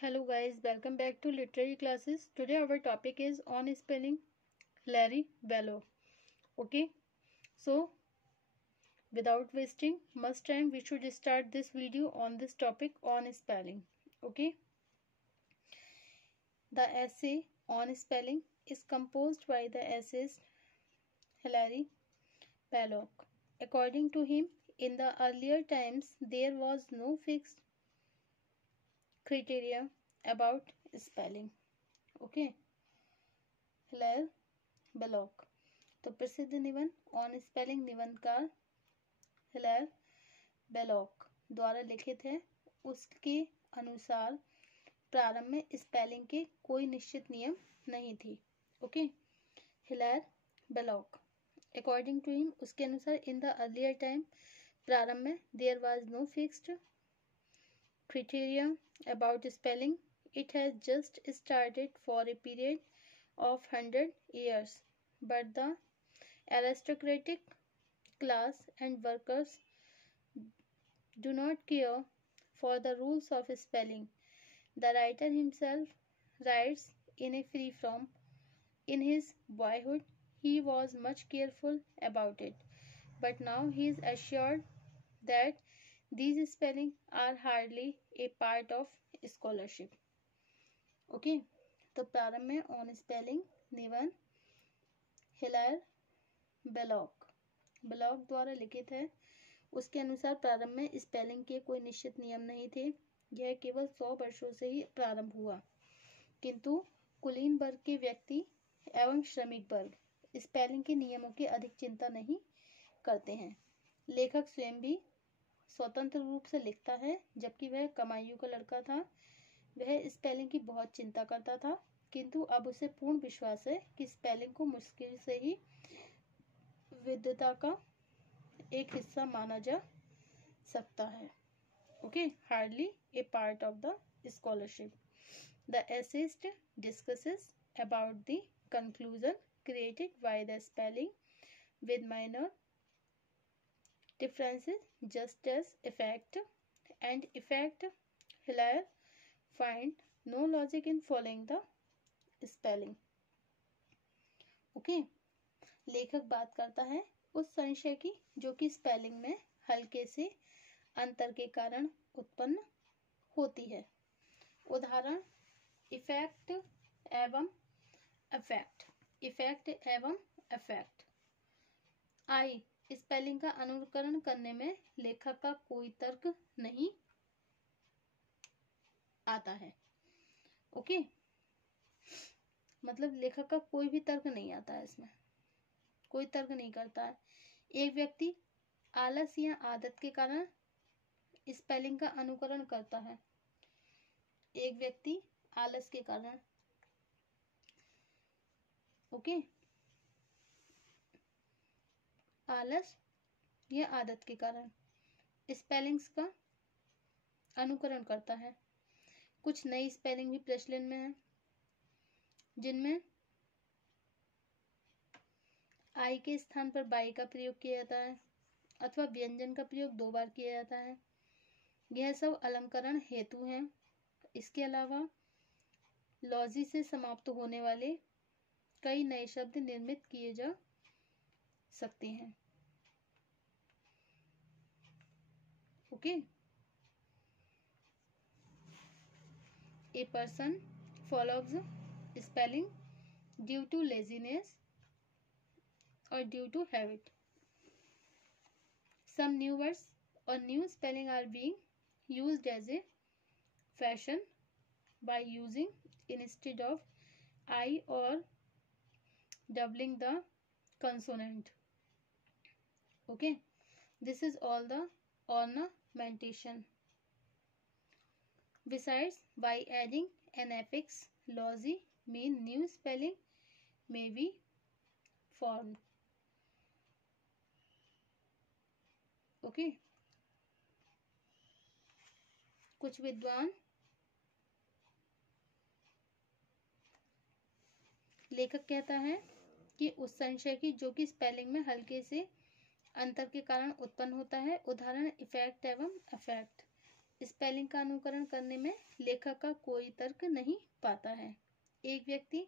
Hello guys, welcome back to literary classes. Today our topic is on spelling Larry Bellow. Okay, so without wasting much time, we should start this video on this topic on spelling. Okay, the essay on spelling is composed by the essayist Larry Bellow. According to him, in the earlier times there was no fixed criteria about spelling. Okay, Larry Bellow तो प्रसिद्ध निबंध on spelling निबंधकार हिलेर Bellak द्वारा लिखित है। उसके अनुसार प्रारंभ में स्पेलिंग के कोई निश्चित नियम नहीं थी। Okay, Hilaire Belloc according to him, उसके अनुसार इन द अर्लियर टाइम प्रारंभ में there was no fixed criteria about spelling. It has just started for a period of 100 years, but the aristocratic class and workers do not care for the rules of spelling. The writer himself writes in a free form. In his boyhood, he was much careful about it, but now he is assured that these spelling are hardly a part of scholarship. Okay, तो प्रारंभ में on spelling निबंध हिलेर Bellak द्वारा लिखित है। उसके अनुसार प्रारंभ में स्पेलिंग के कोई निश्चित नियम नहीं थे। यह केवल 100 वर्षों से ही प्रारंभ हुआ, किंतु कुलीन वर्ग के व्यक्ति एवं श्रमिक वर्ग स्पेलिंग के नियमों की अधिक चिंता नहीं करते हैं। लेखक स्वयं भी स्वतंत्र रूप से लिखता है, जबकि वह कमाइयों का लड़का था। वह स्पेलिंग की बहुत चिंता करता था, किंतु अब उसे पूर्ण विश्वास है कि स्पेलिंग को मुश्किल से ही विद्वता का एक हिस्सा माना जा सकता है। Okay, hardly a part of the scholarship. The essayist discusses about the conclusion created by the spelling with minor differences just as effect and effect. Hilaire find no logic in following the spelling. Okay, लेखक बात करता है उस संशय की जो कि spelling में हल्के से अंतर के कारण उत्पन्न होती है। उदाहरण इफेक्ट एवं अफेक्ट. इफेक्ट एवं अफेक्ट. आई स्पेलिंग का अनुकरण करने में लेखक का कोई तर्क नहीं आता है. ओके, मतलब लेखक का कोई भी तर्क नहीं आता है, इसमें कोई तर्क नहीं करता है. एक व्यक्ति आलस या आदत के कारण स्पेलिंग का अनुकरण करता है. एक व्यक्ति आलस के कारण, ओके, आलस या आदत के कारण स्पेलिंग्स का अनुकरण करता है. कुछ नई स्पेलिंग भी प्रचलन में है, जिनमें आई के स्थान पर बाई का प्रयोग किया जाता है अथवा व्यंजन का प्रयोग 2 बार किया जाता है. यह सब अलंकरण हेतु हैं. इसके अलावा लॉजी से समाप्त होने वाले कई नए शब्द निर्मित किए जा सकते हैं. Okay, a person follows spelling due to laziness or due to habit. Some new words or new spelling are being used as a fashion by using instead of I or doubling the consonant. Okay, this is all the ornamentation. Besides, by adding an affix, logy mean new spelling may be formed. Okay, कुछ विद्वान लेखक कहता है कि उस संशय की जो कि स्पेलिंग में हल्के से अंतर के कारण उत्पन्न होता है. उदाहरण इफेक्ट एवं अफेक्ट. स्पेलिंग का अनुकरण करने में लेखक का कोई तर्क नहीं पाता है। एक व्यक्ति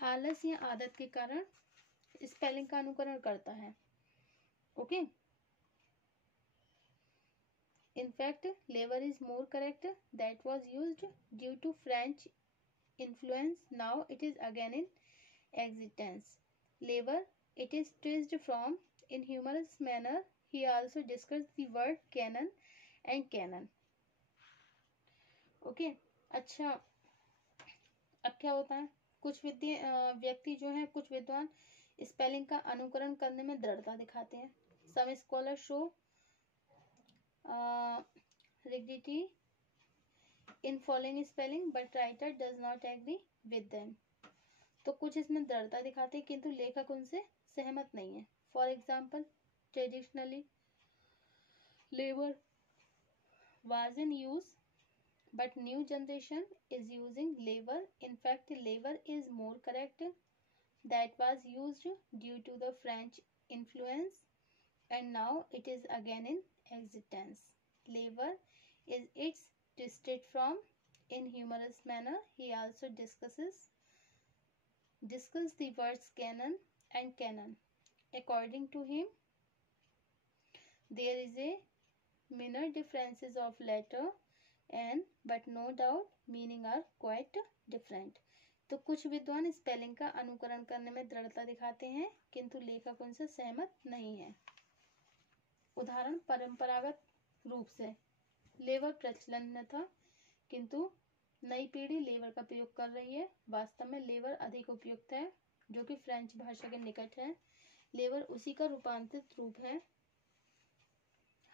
आलस या आदत के कारण स्पेलिंग का अनुकरण करता है। Okay, in fact labor is more correct, that was used due to French influence, now it is again in existence. Labor, it is traced from, in humorous manner he also discussed the word canon and canon. Okay, अच्छा, अब क्या होता है, कुछ व्यक्ति जो है, कुछ विद्वान स्पेलिंग का अनुकरण करने में दृढ़ता दिखाते हैं। Some scholar show rigidity in following spelling but writer does not agree with them. तो कुछ इसमें दृढ़ता दिखाते हैं किंतु लेखक उनसे सहमत नहीं है। For example, traditionally labour was in use but new generation is using labor. In fact labor is more correct, that was used due to the French influence and now it is again in existence. Labor is its twisted from, in humorous manner he also discusses the words canon and canon. According to him there is a minor differences of letter and but no doubt meaning are quite different. तो कुछ विद्वान spelling का अनुकरण करने में दृढ़ता दिखाते हैं किंतु लेखक उनसे सहमत नहीं है। उदाहरण, परंपरागत रूप से लेबर प्रचलन में था किंतु नई पीढ़ी लेबर का प्रयोग कर रही है। वास्तव में लेबर अधिक उपयुक्त है जो कि फ्रेंच भाषा के निकट है। लेबर उसी का रूपांतरित रूप है।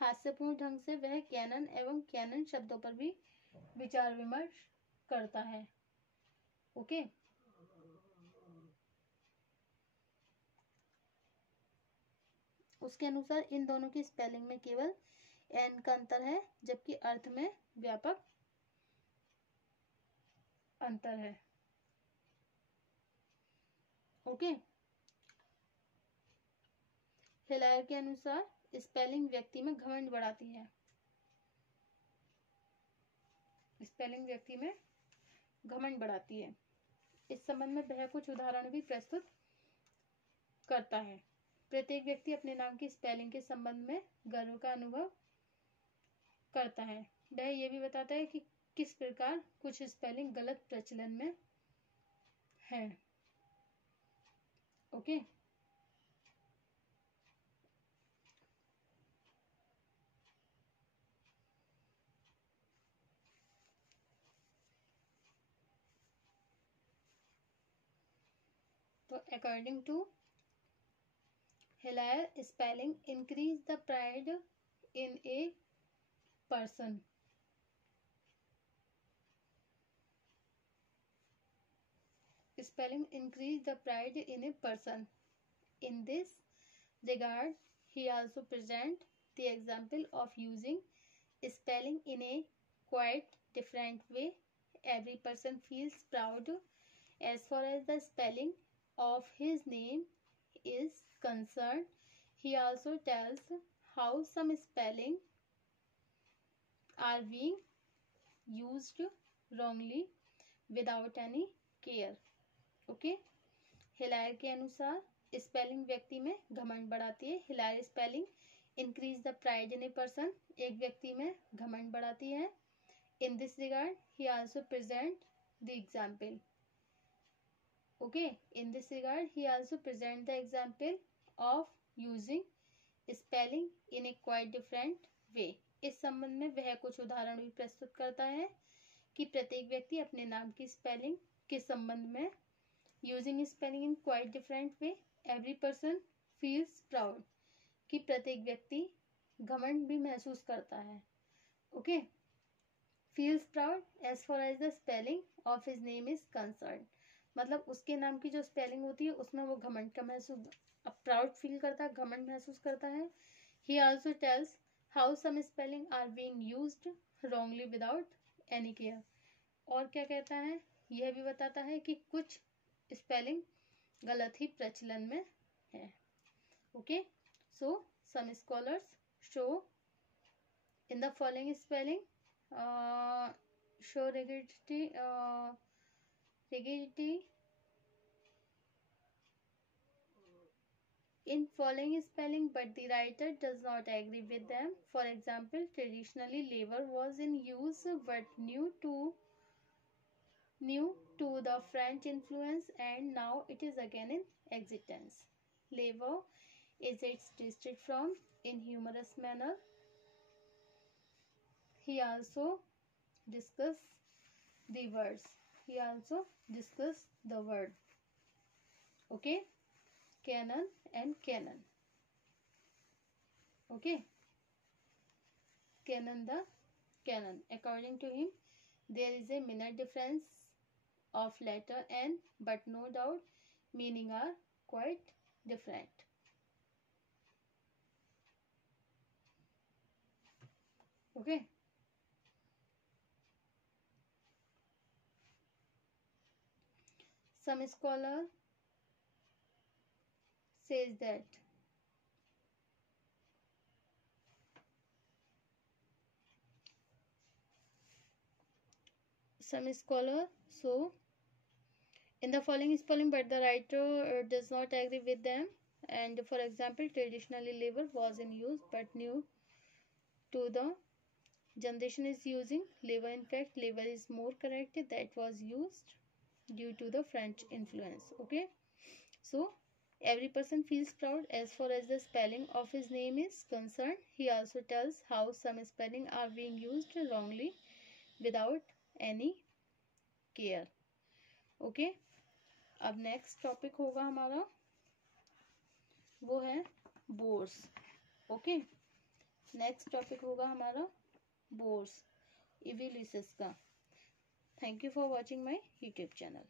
हास्यपूर्ण ढंग से वह कैनन एवं कैनन शब्दों पर भी विचार विमर्श करता है। ओके, उसके अनुसार इन दोनों की स्पेलिंग में केवल एन का अंतर है जबकि अर्थ में व्यापक अंतर है। ओके, हिलायर के अनुसार स्पेलिंग व्यक्ति में घमंड बढ़ाती है। स्पेलिंग व्यक्ति में घमंड बढ़ाती है। इस संबंध में वह कुछ उदाहरण भी प्रस्तुत करता है। प्रत्येक व्यक्ति अपने नाम की स्पेलिंग के संबंध में गर्व का अनुभव करता है। वह यह भी बताता है कि किस प्रकार कुछ स्पेलिंग गलत प्रचलन में है। ओके, तो according to Hilaire, spelling increase the pride in a person. Spelling increase the pride in a person. In this regard, he also present the example of using spelling in a quite different way. Every person feels proud as far as the spelling of his name is concerned. He also tells how some spelling are being used wrongly without any care. Okay, Hilaire के अनुसार spelling व्यक्ति में घमंड बढ़ाती है। Hilaire spelling increase the pride in a person, एक व्यक्ति में घमंड बढ़ाती है। In this regard he also present the example. Okay, in this regard he also present the example of using spelling in a quite different way. इस संबंध में वह कुछ उदाहरण भी प्रस्तुत करता है कि प्रत्येक व्यक्ति अपने नाम की स्पेलिंग के संबंध में using spelling in quite different way, every person feels proud, कि प्रत्येक व्यक्ति घमंड भी महसूस करता है। Okay, feels proud as far as the spelling of his name is concern, मतलब उसके नाम की जो स्पेलिंग होती है उसमें वो घमंड का महसूस, प्राउड फील करता है, घमंड महसूस करता है। He also tells how some spelling are being used wrongly without any care, और क्या कहता है, यह भी बताता है कि कुछ स्पेलिंग गलत ही प्रचलन में है। Okay, so some scholars show in the following spelling show rigidity in following spelling, but the writer does not agree with them. For example, traditionally labor was in use but new to the French influence, and now it is again in existence. Labor is its distinct from in humorous manner. He also discuss the words. He also discuss the word. Okay, canon and canon. Okay, canon, the canon. According to him, there is a minor difference of letter N, but no doubt meaning are quite different. Okay. Some scholar says that in the following spelling, but the writer does not agree with them. And for example, traditionally labor was in use but new to the generation is using labor. In fact, labor is more correct, that was used due to the French influence. Okay, so every person feels proud as far as the spelling of his name is concerned. He also tells how some spelling are being used wrongly without any care. Okay, अब next topic होगा हमारा, वो है bourse. Okay, next topic होगा हमारा bourse इविलिसिस का. Thank you for watching my YouTube channel.